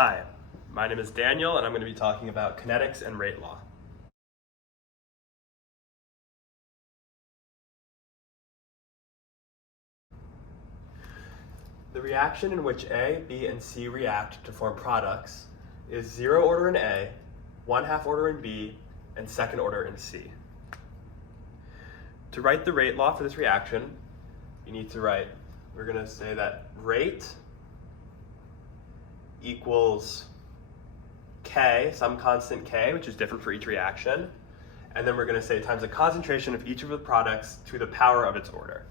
Hi, my name is Daniel, and I'm going to be talking about kinetics and rate law. The reaction in which A, B, and C react to form products is zero order in A, 1/2 order in B, and second order in C. To write the rate law for this reaction, you need to write, we're going to say that rate equals K, some constant K, which is different for each reaction, and then we're going to say times the concentration of each of the products to the power of its order.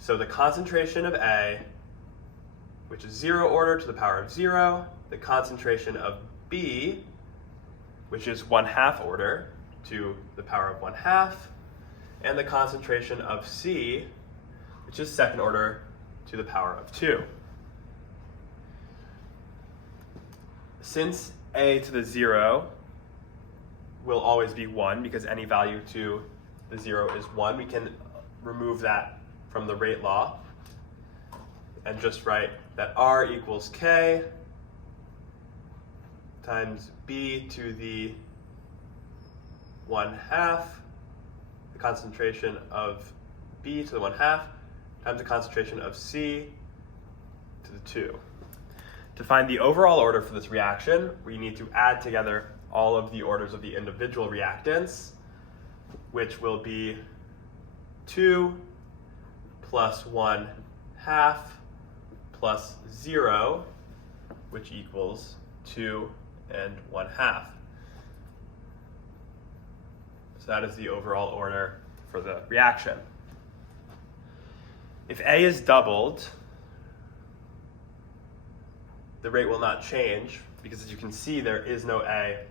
So the concentration of A, which is zero order to the power of zero, the concentration of B, which is 1/2 order to the power of 1/2, and the concentration of C, which is second order to the power of 2. Since A to the 0 will always be 1, because any value to the 0 is 1, we can remove that from the rate law and just write that R equals K times B to the 1/2, the concentration of B to the 1/2, times the concentration of C to the 2. To find the overall order for this reaction, we need to add together all of the orders of the individual reactants, which will be 2 plus 1/2 plus 0, which equals 2 and 1/2. So that is the overall order for the reaction. If A is doubled, the rate will not change, because as you can see, there is no A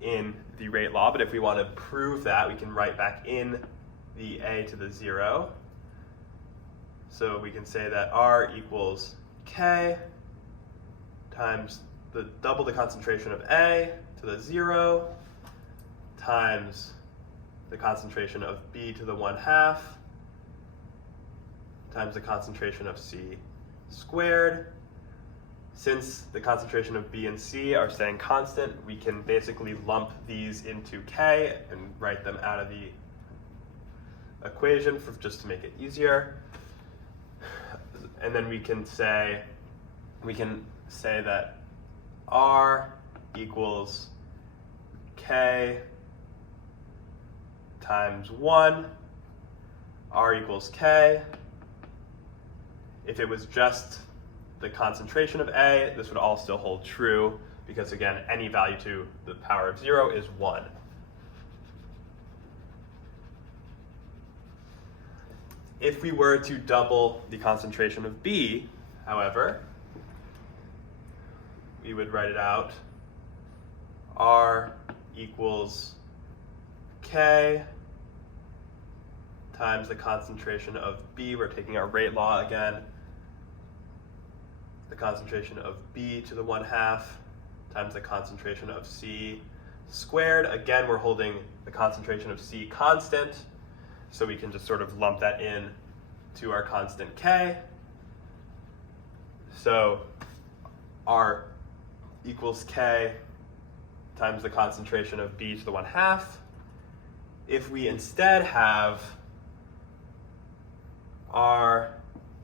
in the rate law, but if we want to prove that, we can write back in the A to the 0. So we can say that R equals K times double the concentration of A to the 0 times the concentration of B to the 1/2 times the concentration of C squared. Since the concentration of B and C are staying constant, we can basically lump these into K and write them out of the equation just to make it easier. And then we can say that R equals K times 1, R equals K. If it was just the concentration of A, this would all still hold true, because again, any value to the power of 0 is 1. If we were to double the concentration of B, however, we would write it out. R equals K times the concentration of B. We're taking our rate law again. The concentration of B to the 1/2 times the concentration of C squared. Again, we're holding the concentration of C constant, so we can just sort of lump that in to our constant K. So R equals K times the concentration of B to the 1/2. If we instead have R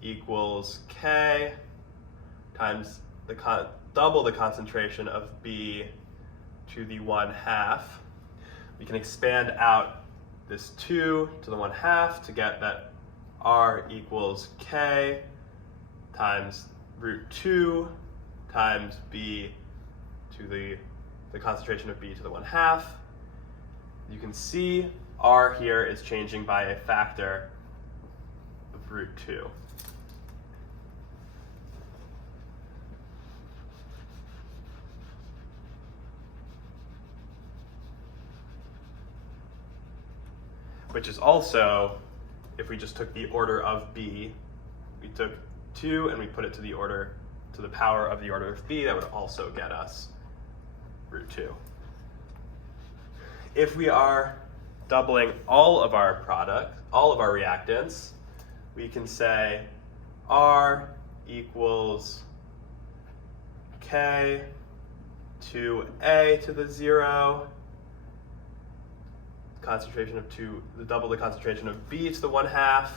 equals K times double the concentration of B to the 1/2, we can expand out this 2 to the 1/2 to get that R equals K times root 2 times B to the concentration of B to the 1/2. You can see R here is changing by a factor of root 2. Which is also, if we just took the order of B, we took 2 and we put it to the power of the order of B, that would also get us root 2. If we are doubling all of our reactants, we can say R equals k to a to the 0, concentration of 2, double the concentration of b to the 1/2,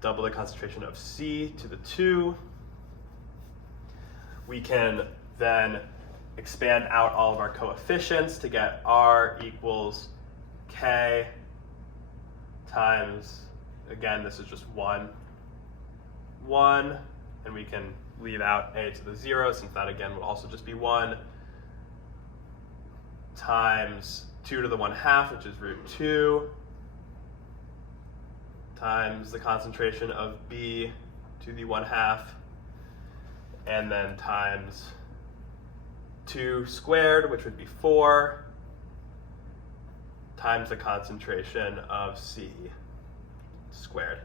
double the concentration of c to the 2. We can then expand out all of our coefficients to get r equals k times, again, this is just 1, and we can leave out a to the 0, since that again would also just be 1, times 2 to the 1/2, which is root 2, times the concentration of b to the 1/2, and then times 2 squared, which would be 4, times the concentration of c squared.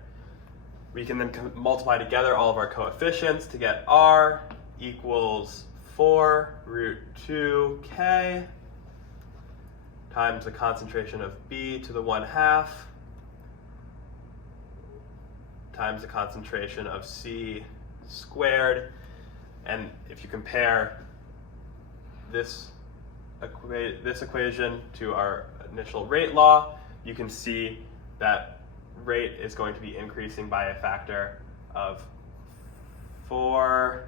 We can then multiply together all of our coefficients to get r equals 4 root 2k times the concentration of b to the 1/2 times the concentration of c squared. And if you compare this equation to our initial rate law, you can see that rate is going to be increasing by a factor of 4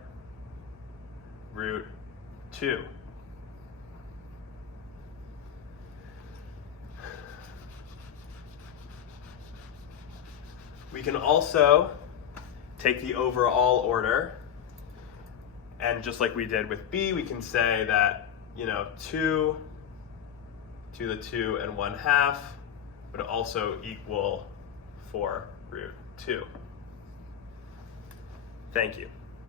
root 2. We can also take the overall order, and just like we did with b, we can say that 2 to the 2 and 1/2 would also equal 4 root 2. Thank you.